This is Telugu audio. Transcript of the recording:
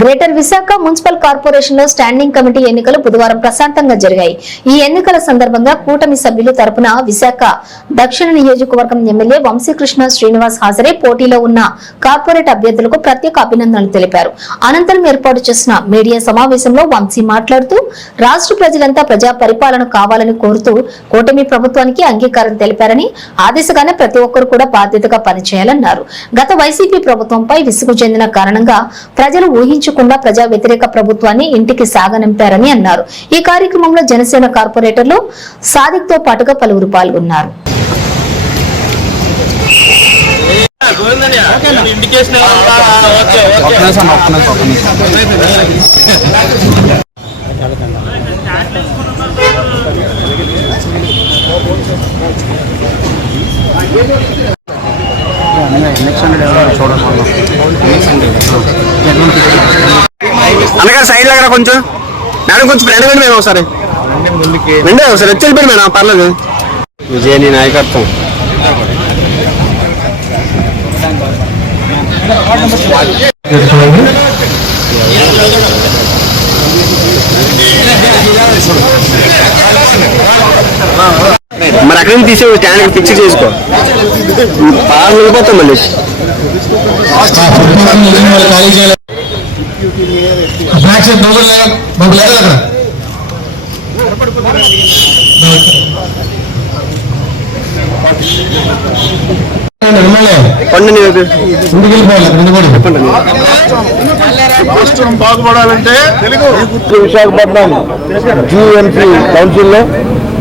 గ్రేటర్ విశాఖ మున్సిపల్ కార్పొరేషన్ లో స్టాండింగ్ కమిటీ ఎన్నికలు బుధవారం ప్రశాంతంగా జరిగాయి. ఈ ఎన్నికల సందర్భంగా కూటమి సభ్యులు తరపున విశాఖ దక్షిణ నియోజకవర్గం ఎమ్మెల్యే వంశీకృష్ణ శ్రీనివాస్ హాజరై పోటీలో ఉన్న కార్పొరేట్ అభ్యర్థులకు ప్రత్యేక అభినందనలు తెలిపారు. అనంతరం ఏర్పాటు చేసిన మీడియా సమావేశంలో వంశీ మాట్లాడుతూ రాష్ట్ర ప్రజలంతా ప్రజా పరిపాలన కావాలని కోరుతూ కూటమి ప్రభుత్వానికి అంగీకారం తెలిపారని, ఆ దిశగానే ప్రతి ఒక్కరు కూడా బాధ్యతగా పనిచేయాలన్నారు. గత వైసీపీ ప్రభుత్వంపై విసుగు చెందిన కారణంగా ప్రజలు ఊహించకుండా ప్రజా వ్యతిరేక ప్రభుత్వాన్ని ఇంటికి సాగనంపారని అన్నారు. ఈ కార్యక్రమంలో జనసేన కార్పొరేటర్లు సాదిక్ తో పాటుగా పలువురు పాల్గొన్నారు. అనగా సైడ్ దగ్గర కొంచెం మేడం కొంచెం ఫ్రెండ్ కండి మేము ఒకసారి రెండే ఒకసారి వచ్చి వెళ్ళిపోయి మేడం పర్లేదు. విజయని నాయకత్వం మరి అక్కడ తీసే స్టాండ్ ఫిక్స్ చేసుకో పాలు వెళ్ళిపోతాం మళ్ళీ. బాగుపడాలంటే విశాఖపట్నం GMC కౌన్సిల్ లో